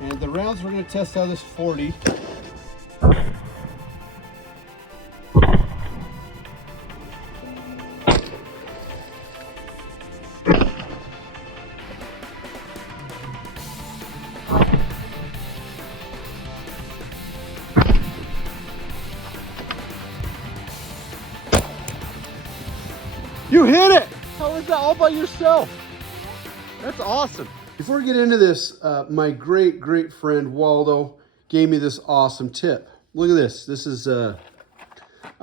And the rounds we're going to test out of this 40. You hit it! How is that all by yourself? That's awesome. Before we get into this, my great friend Waldo gave me this awesome tip. Look at this. This is, I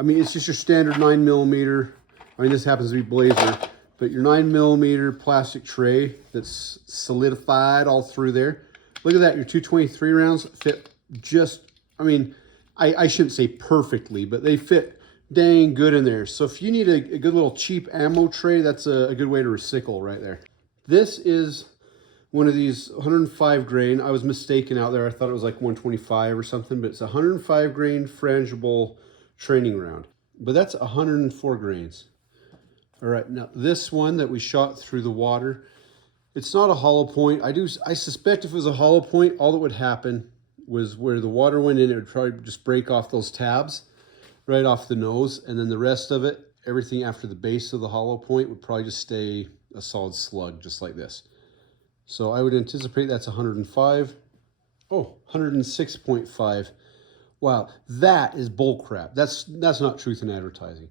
mean, it's just your standard 9mm. I mean, this happens to be Blazer, but your 9mm plastic tray that's solidified all through there. Look at that. Your 223 rounds fit just, I mean, I shouldn't say perfectly, but they fit dang good in there. So if you need a good little cheap ammo tray, that's a good way to recycle right there. This is one of these 105 grain. I was mistaken out there. I thought it was like 125 or something, but it's a 105 grain Frangible training round. But that's 104 grains. All right, now this one that we shot through the water, it's not a hollow point. I suspect if it was a hollow point, all that would happen was where the water went in, it would probably just break off those tabs right off the nose, and then the rest of it, everything after the base of the hollow point would probably just stay a solid slug, just like this. So I would anticipate that's 105. Oh, 106.5. Wow, that is bull crap. That's not truth in advertising.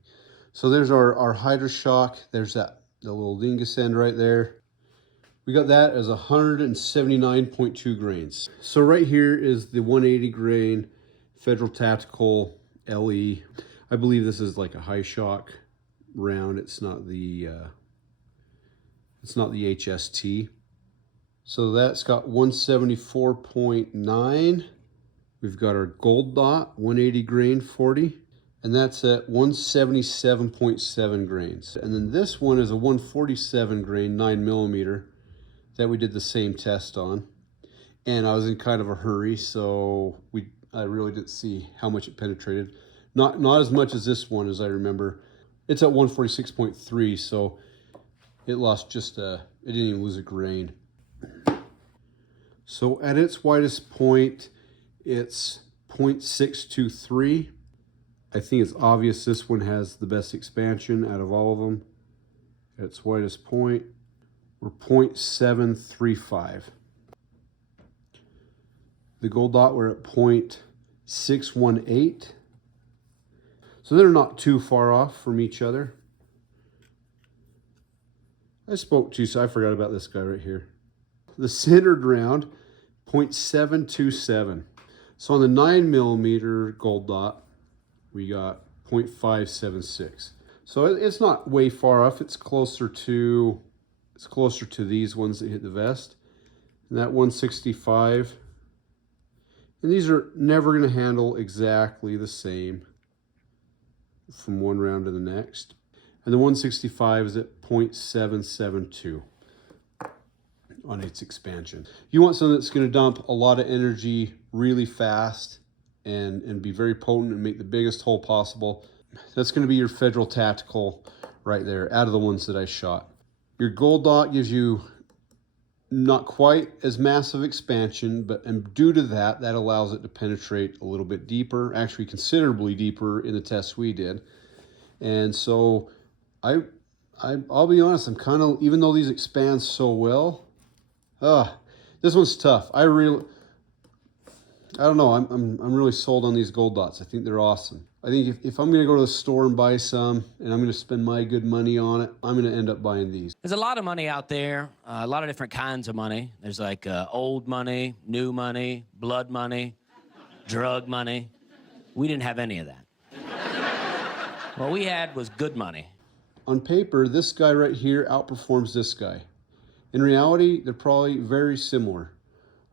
So there's our Hydra-Shok. There's the little dingus end right there. We got that as 179.2 grains. So right here is the 180 grain Federal Tactical LE. I believe this is like a high shock round. It's not the HST. So that's got 174.9. We've got our gold dot 180 grain 40, and that's at 177.7 grains. And then this one is a 147 grain 9mm that we did the same test on. And I was in kind of a hurry, so I really didn't see how much it penetrated. Not as much as this one, as I remember. It's at 146.3, so it lost just it didn't even lose a grain. So at its widest point, it's 0.623. I think it's obvious this one has the best expansion out of all of them. At its widest point, we're 0.735. The gold dot, we're at 0.618. So they're not too far off from each other. I spoke too, so I forgot about this guy right here. The centered round, 0.727. So on the 9mm gold dot, we got 0.576. So it's not way far off. It's closer to these ones that hit the vest. And that 165. And these are never going to handle exactly the same from one round to the next. And the 165 is at 0.772 on its expansion. You want something that's going to dump a lot of energy really fast and be very potent and make the biggest hole possible. That's going to be your Federal Tactical right there, out of the ones that I shot. Your gold dot gives you not quite as massive expansion, and due to that allows it to penetrate a little bit deeper, actually considerably deeper in the tests we did. And so I'll be honest, I'm kind of, even though these expand so well, this one's tough. I don't know, I'm really sold on these gold dots. I think they're awesome. I think if I'm going to go to the store and buy some, and I'm going to spend my good money on it, I'm going to end up buying these. There's a lot of money out there, a lot of different kinds of money. There's like old money, new money, blood money, drug money. We didn't have any of that. What we had was good money. On paper, this guy right here outperforms this guy. In reality, they're probably very similar.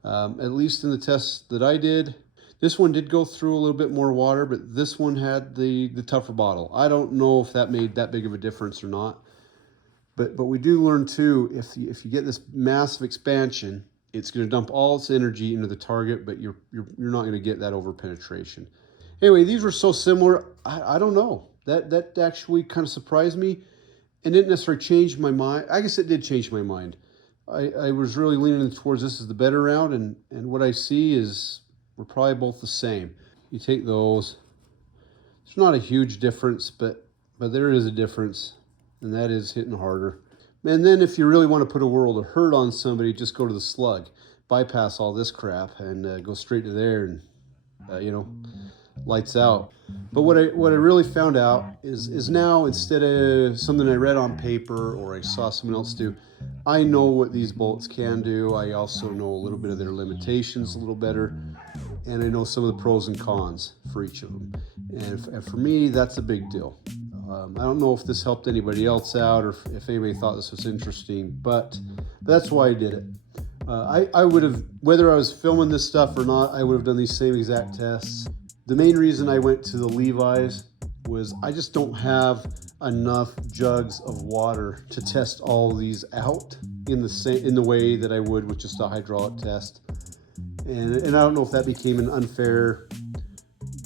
At least in the tests that I did. This one did go through a little bit more water, but this one had the tougher bottle. I don't know if that made that big of a difference or not. But we do learn too, if you get this massive expansion, it's going to dump all its energy into the target, but you're not going to get that over penetration. Anyway, these were so similar. I don't know. That actually kind of surprised me and didn't necessarily change my mind. I guess it did change my mind. I was really leaning towards this is the better round, and what I see is we're probably both the same. You take those. It's not a huge difference, but there is a difference, and that is hitting harder. And then if you really want to put a world of hurt on somebody, just go to the slug. Bypass all this crap and go straight to there and, lights out. But what I really found out is now, instead of something I read on paper or I saw someone else do, I know what these bullets can do. I also know a little bit of their limitations a little better, and I know some of the pros and cons for each of them. And for me, that's a big deal. I don't know if this helped anybody else out or if anybody thought this was interesting, but that's why I did it. I would have, whether I was filming this stuff or not, I would have done these same exact tests. The main reason I went to the Levi's was I just don't have enough jugs of water to test all these out in the way that I would with just a hydraulic test. And I don't know if that became an unfair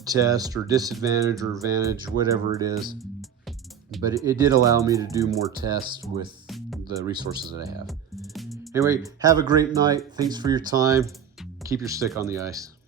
test or disadvantage or advantage, whatever it is. But it did allow me to do more tests with the resources that I have. Anyway, have a great night. Thanks for your time. Keep your stick on the ice.